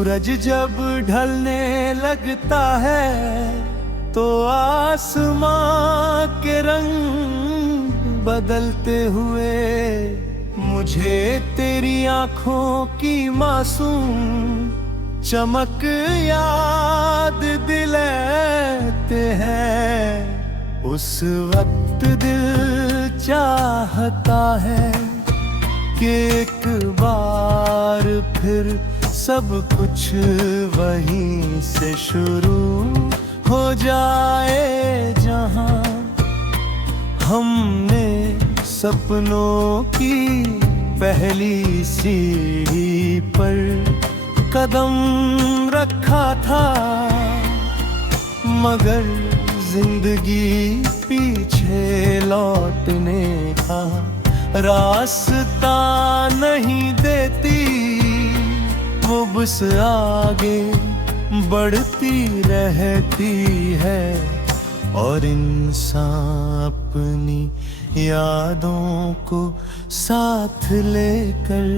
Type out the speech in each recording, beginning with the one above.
सूरज जब ढलने लगता है तो आसमां के रंग बदलते हुए मुझे तेरी आंखों की मासूम चमक याद दिलाते हैं। उस वक्त दिल चाहता है कि एक बार फिर सब कुछ वहीं से शुरू हो जाए, जहां हमने सपनों की पहली सीढ़ी पर कदम रखा था, मगर जिंदगी पीछे लौटने का रास्ता नहीं देती। वो बस आगे बढ़ती रहती है और इंसान अपनी यादों को साथ लेकर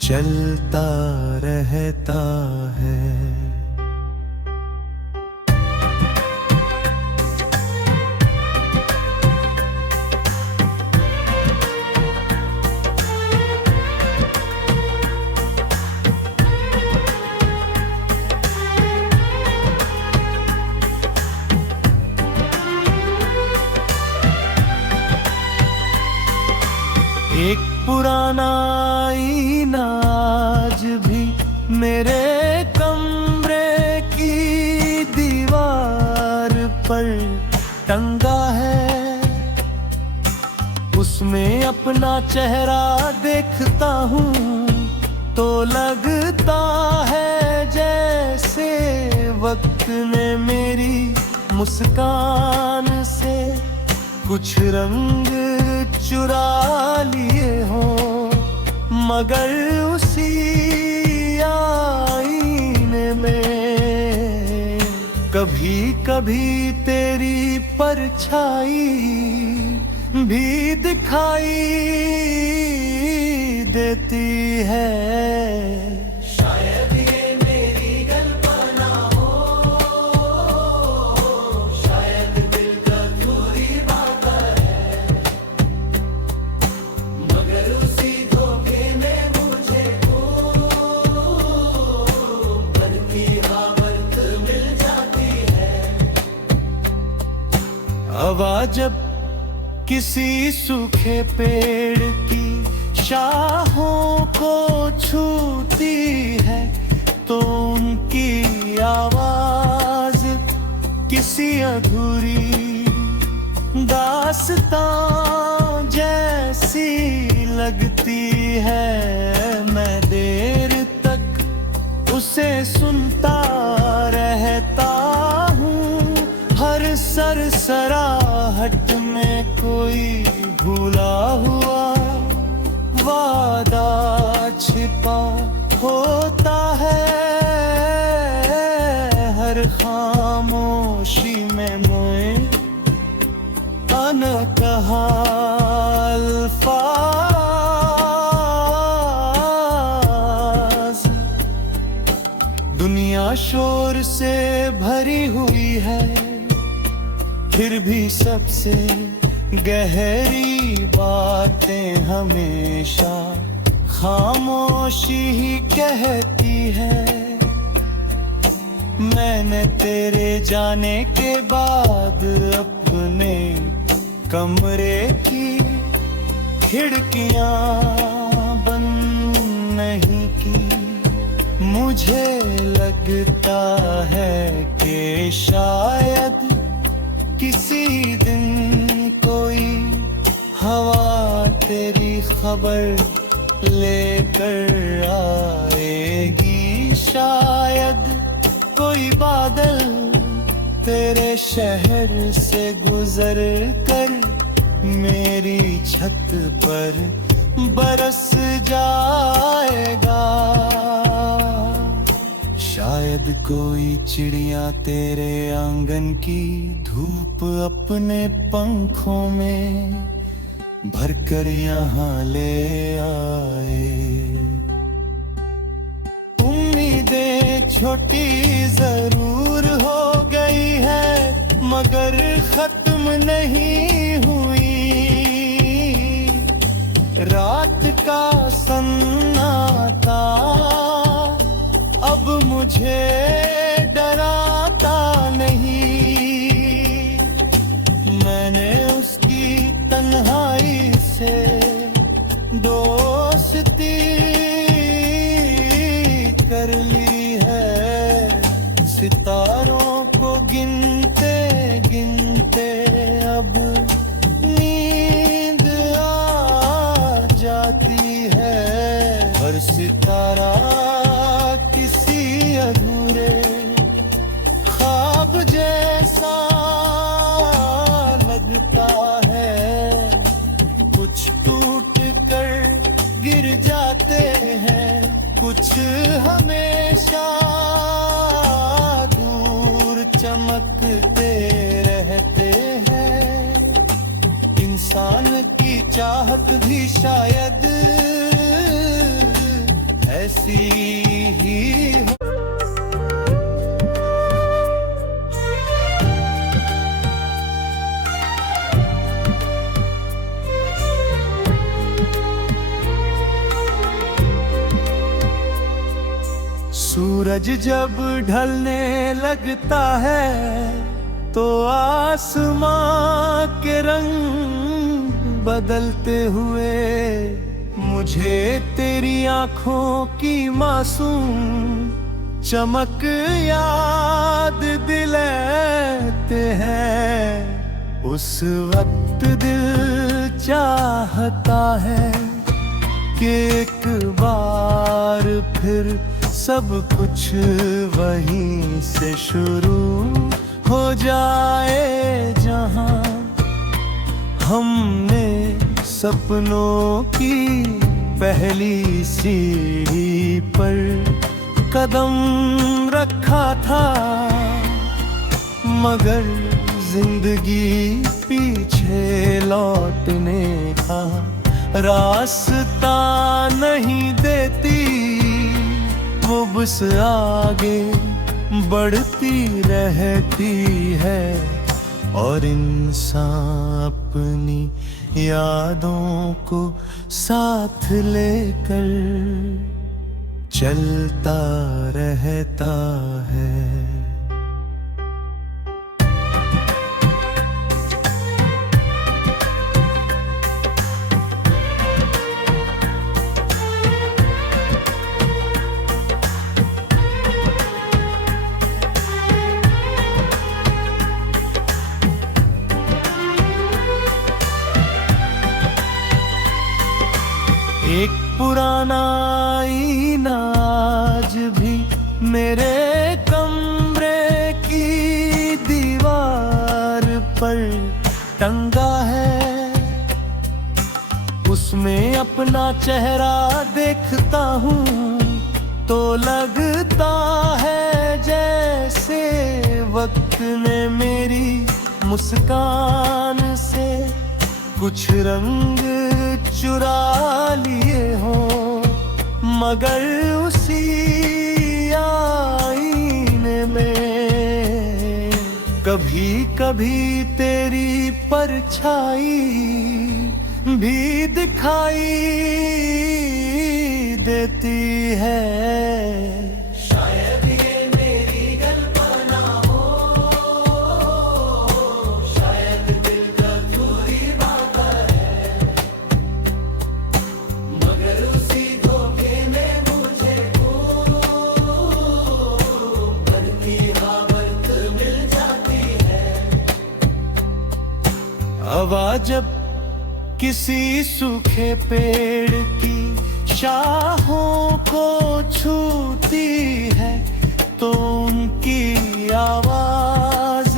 चलता रहता है। एक पुराना आईना आज भी मेरे कमरे की दीवार पर टंगा है। उसमें अपना चेहरा देखता हूँ तो लगता है जैसे वक्त ने मेरी मुस्कान से कुछ रंग चुरा लिए हो, मगर उसी आईने में कभी कभी तेरी परछाई भी दिखाई देती है। शायद ये मेरी कल्पना हो, शायद दिल का दूरी बात है, मगर उसी धोखे में मुझे पल की हावत मिल जाती है। हवा जब किसी सूखे पेड़ की शाखों को छूती है तो उनकी आवाज किसी अधूरी दास्तां जैसी लगती है। मैं देर तक उसे सुनता रहता हूँ, हर सरसराहट में कोई भूला हुआ वादा छिपा होता है। हर खामोशी में मोए अनकहा अल्फाज दुनिया शोर से भरी हुई है, फिर भी सबसे गहरी बातें हमेशा खामोशी ही कहती है। मैंने तेरे जाने के बाद अपने कमरे की खिड़कियां बंद नहीं की। मुझे लगता है कि शायद किसी दिन कोई हवा तेरी खबर लेकर आएगी। शायद कोई बादल तेरे शहर से गुजर कर मेरी छत पर बरस जाएगा। शायद कोई चिड़िया तेरे आंगन की धूप अपने पंखों में भरकर यहाँ ले आए। छोटी जरूर हो गई है, मगर खत्म नहीं हुई। रात का सन्नाटा अब मुझे डराता नहीं। मैंने उसकी तन्हाई से दोस्ती कर ली है। सितारों को गिनते गिनते अब नींद आ जाती है। हर सितारा किसी अधूरे ख्वाब जैसा लगता है। कुछ टूट कर गिर जाते हैं, कुछ हमेशा दूर चमकते रहते हैं। इंसान की चाहत भी शायद ऐसी ही हो। सूरज जब ढलने लगता है तो आसमां के रंग बदलते हुए मुझे तेरी आंखों की मासूम चमक याद दिलाते हैं। उस वक्त दिल चाहता है कि एक बार फिर सब कुछ वहीं से शुरू हो जाए, जहां हमने सपनों की पहली सीढ़ी पर कदम रखा था। मगर जिंदगी पीछे लौटने का रास्ता नहीं देती। वो बस आगे बढ़ती रहती है और इंसान अपनी यादों को साथ लेकर चलता रहता है। एक पुराना आईना आज भी मेरे कमरे की दीवार पर टंगा है। उसमें अपना चेहरा देखता हूँ तो लगता है जैसे वक्त ने मेरी मुस्कान से कुछ रंग चुरा लिए हो। मगर उसी आईने में कभी कभी तेरी परछाई भी दिखाई देती है। हवा जब किसी सूखे पेड़ की शाखों को छूती है तो उनकी आवाज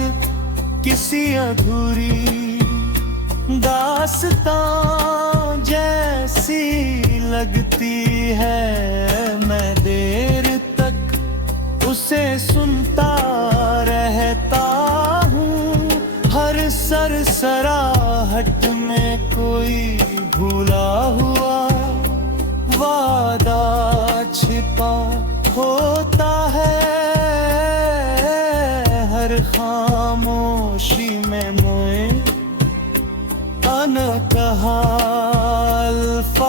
किसी अधूरी दास्तां जैसी लगती है। मैं देर तक उसे सुनता रहता हूँ। हर सरसराहट में कोई भूला हुआ वादा छिपा होता है हर खामोशी में मोए अनकहा अल्फाज।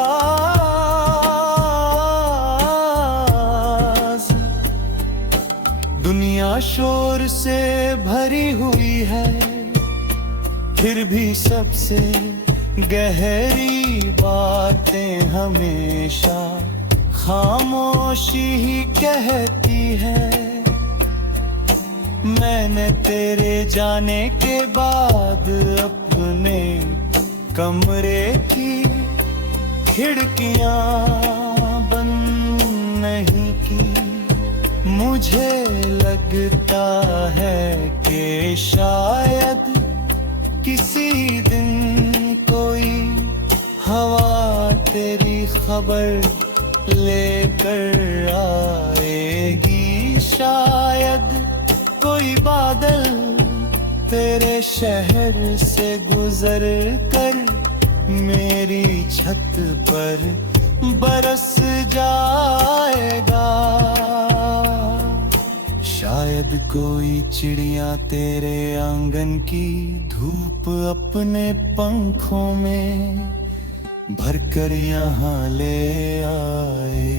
दुनिया शोर से भरी हुई है, फिर भी सबसे गहरी बातें हमेशा खामोशी ही कहती है। मैंने तेरे जाने के बाद अपने कमरे की खिड़कियां बंद नहीं की। मुझे लगता है कि शायद किसी दिन कोई हवा तेरी खबर लेकर आएगी। शायद कोई बादल तेरे शहर से गुजर कर मेरी छत पर बरस जाएगा। शायद कोई चिड़िया तेरे आंगन की धूप अपने पंखों में भरकर यहाँ ले आए।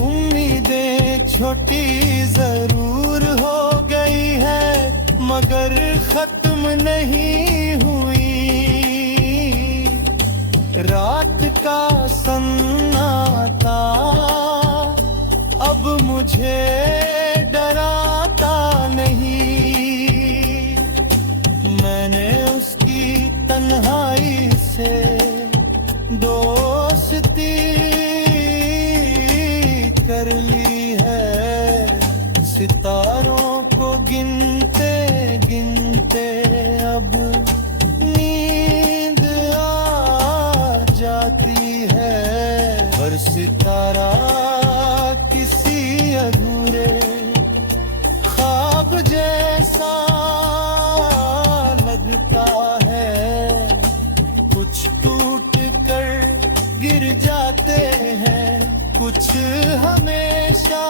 उम्मीदें छोटी जरूर हो गई है, मगर खत्म नहीं हुई। रात का सन्नाटा अब मुझे डराता नहीं। मैंने उसकी तन्हाई से दोस्ती कर ली है। सितारों को गिनते गिनते अब नींद आ जाती है। हर सितारा किसी अधूरे ख्वाब जैसा लगता है। कुछ टूट कर गिर जाते हैं, कुछ हमेशा